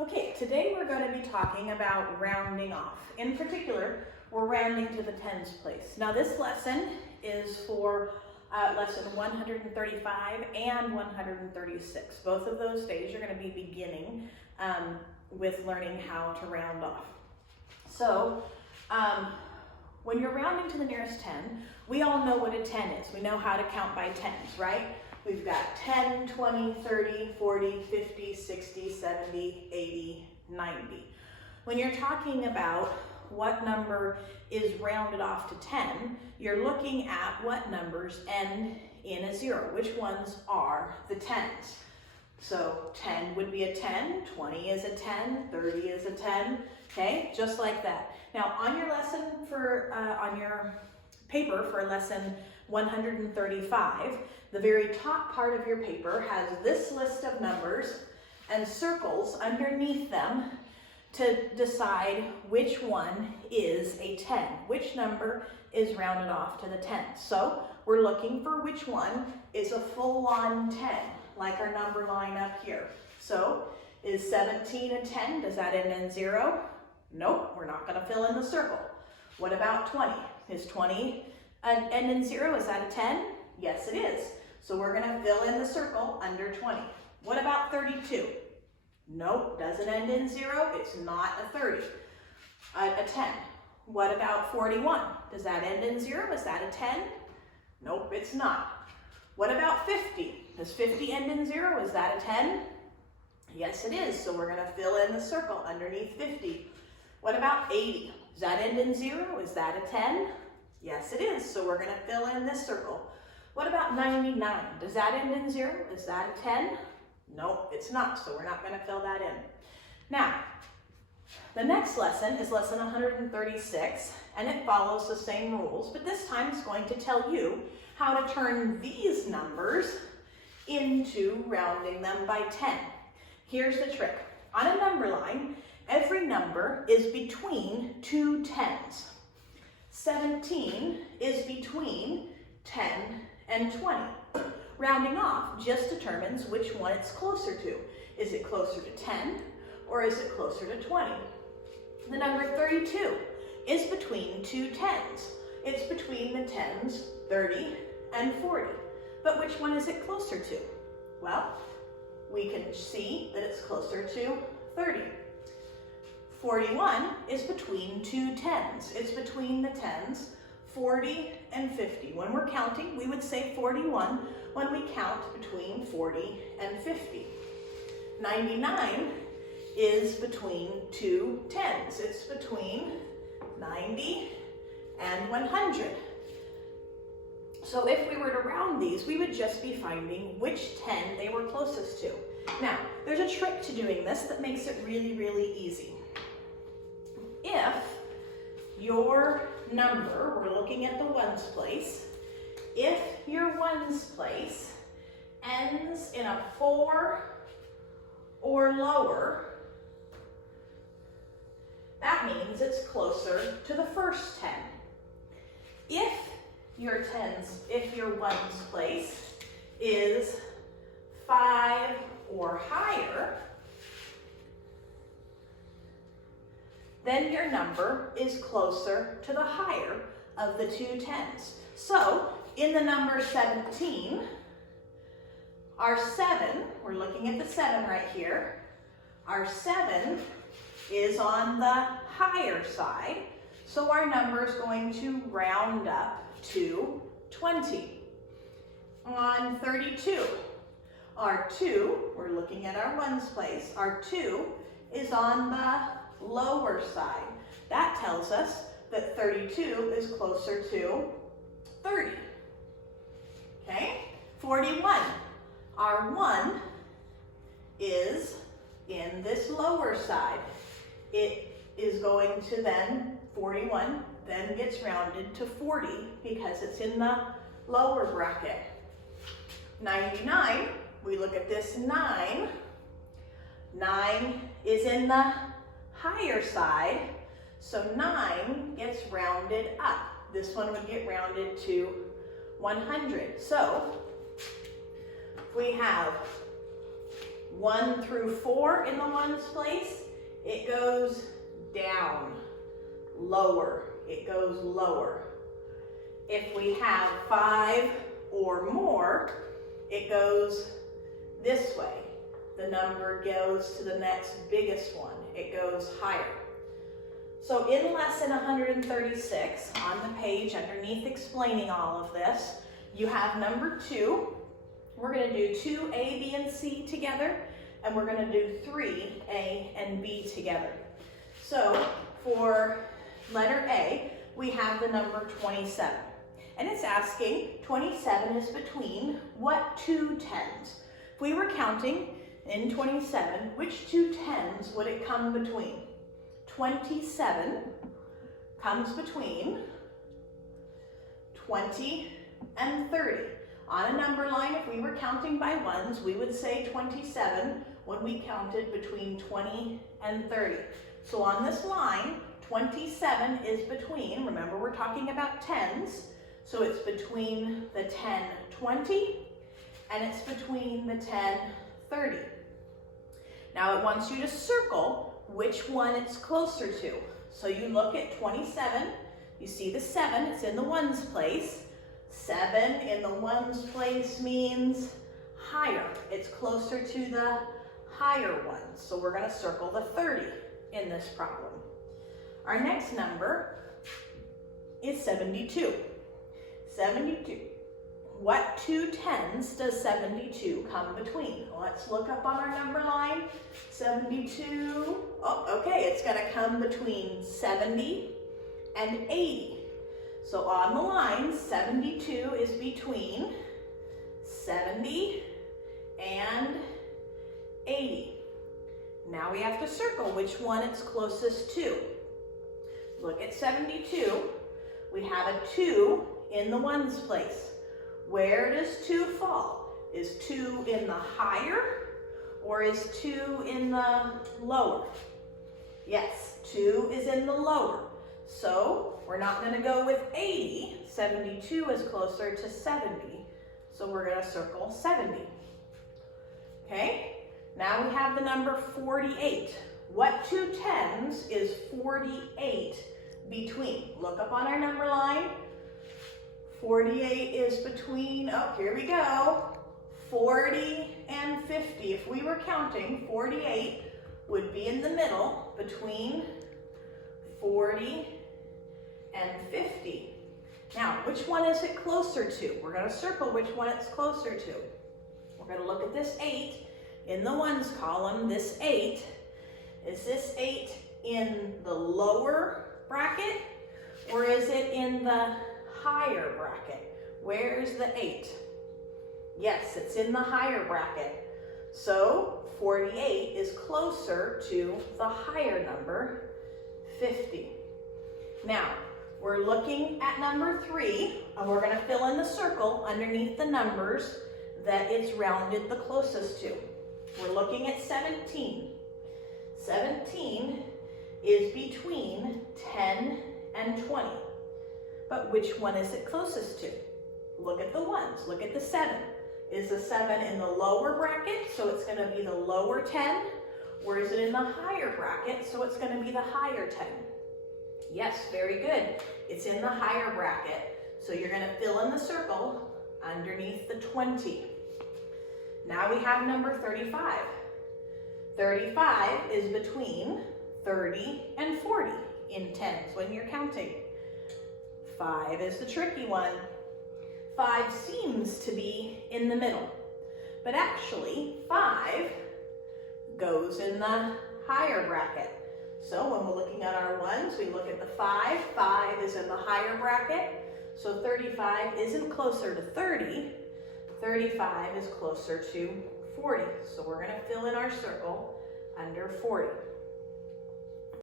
Okay, today we're going to be talking about rounding off. In particular, we're rounding to the tens place. Now this lesson is for lesson 135 and 136. Both of those days you're going to be beginning with learning how to round off. So when you're rounding to the nearest 10, we all know what a 10 is. We know how to count by tens, right? We've got 10, 20, 30, 40, 50, 60, 70, 80, 90. When you're talking about what number is rounded off to 10, you're looking at what numbers end in a 0. Which ones are the tens? So 10 would be a 10, 20 is a 10, 30 is a 10, okay? Just like that. Now on your lesson on your paper for lesson 135, the very top part of your paper has this list of numbers and circles underneath them to decide which one is a 10, which number is rounded off to the tens. So we're looking for which one is a full-on 10, like our number line up here. So is 17 a 10? Does that end in 0? Nope, we're not going to fill in the circle. What about 20? Is 20 end in 0? Is that a 10? Yes, it is. So we're going to fill in the circle under 20. What about 32? Nope, doesn't end in 0. It's not a 30. A 10. What about 41? Does that end in 0? Is that a 10? Nope, it's not. What about 50? Does 50 end in 0? Is that a 10? Yes, it is. So we're going to fill in the circle underneath 50. What about 80? Does that end in 0? Is that a 10? Yes, it is. So we're going to fill in this circle. What about 99? Does that end in 0? Is that a 10? Nope, it's not. So we're not going to fill that in. Now, the next lesson is lesson 136, and it follows the same rules, but this time it's going to tell you how to turn these numbers into rounding them by 10. Here's the trick. On a number line, every number is between two tens. 17 is between 10 and 20. Rounding off just determines which one it's closer to. Is it closer to 10 or is it closer to 20? The number 32 is between two tens. It's between the tens 30 and 40. But which one is it closer to? Well, we can see that it's closer to 30. 41 is between two tens. It's between the tens 40 and 50. When we're counting, we would say 41 when we count between 40 and 50. 99 is between two tens. It's between 90 and 100. So if we were to round these, we would just be finding which 10 they were closest to. Now, there's a trick to doing this that makes it really, really easy. If your number, we're looking at the ones place, if your ones place ends in a 4 or lower, that means it's closer to the first 10. If your ones place is 5 or higher, then your number is closer to the higher of the two tens. So in the number 17, our 7, we're looking at the 7 right here, our 7 is on the higher side, so our number is going to round up to 20. On 32, our 2, we're looking at our ones place, our 2 is on the lower side. That tells us that 32 is closer to 30. Okay? 41. Our 1 is in this lower side. It is going to then, 41 then gets rounded to 40 because it's in the lower bracket. 99, we look at this 9. 9 is in the higher side, so 9 gets rounded up. This one would get rounded to 100. So we have 1 through 4 in the ones place, it goes down, lower, it goes lower. If we have 5 or more, it goes this way. The number goes to the next biggest one. It goes higher. So in lesson 136, on the page underneath explaining all of this, you have number 2. We're going to do 2A, B, and C together, and we're going to do 3A and B together. So for letter A, we have the number 27. And it's asking, 27 is between what two tens? If we were counting in 27, which two tens would it come between? 27 comes between 20 and 30. On a number line, if we were counting by ones, we would say 27 when we counted between 20 and 30. So on this line, 27 is between, remember we're talking about tens, so it's between the 10, 20, and it's between the 10, 30. Now it wants you to circle which one it's closer to. So you look at 27, you see the 7, it's in the ones place. 7 in the ones place means higher. It's closer to the higher ones. So we're going to circle the 30 in this problem. Our next number is 72. 72. What two tens does 72 come between? Let's look up on our number line. 72. Oh, okay, it's going to come between 70 and 80. So on the line, 72 is between 70 and 80. Now we have to circle which one it's closest to. Look at 72. We have a 2 in the ones place. Where does 2 fall? Is 2 in the higher or is 2 in the lower? Yes, 2 is in the lower. So we're not going to go with 80. 72 is closer to 70. So we're going to circle 70. Okay, now we have the number 48. What two tens is 48 between? Look up on our number line. 48 is between, oh, here we go, 40 and 50. If we were counting, 48 would be in the middle between 40 and 50. Now, which one is it closer to? We're going to circle which one it's closer to. We're going to look at this 8 in the ones column. This 8, is this 8 in the lower bracket or is it in the higher bracket? Where's the 8? Yes, it's in the higher bracket. So 48 is closer to the higher number, 50. Now, we're looking at number 3, and we're going to fill in the circle underneath the numbers that it's rounded the closest to. We're looking at 17. 17 is between 10 and 20. But which one is it closest to? Look at the ones. Look at the 7. Is the 7 in the lower bracket, so it's going to be the lower 10? Or is it in the higher bracket, so it's going to be the higher 10? Yes, very good. It's in the higher bracket. So you're going to fill in the circle underneath the 20. Now we have number 35. 35 is between 30 and 40 in tens when you're counting. 5 is the tricky one. 5 seems to be in the middle, but actually 5 goes in the higher bracket. So when we're looking at our ones, we look at the 5. 5 is in the higher bracket, so 35 isn't closer to 30. 35 is closer to 40. So we're going to fill in our circle under 40.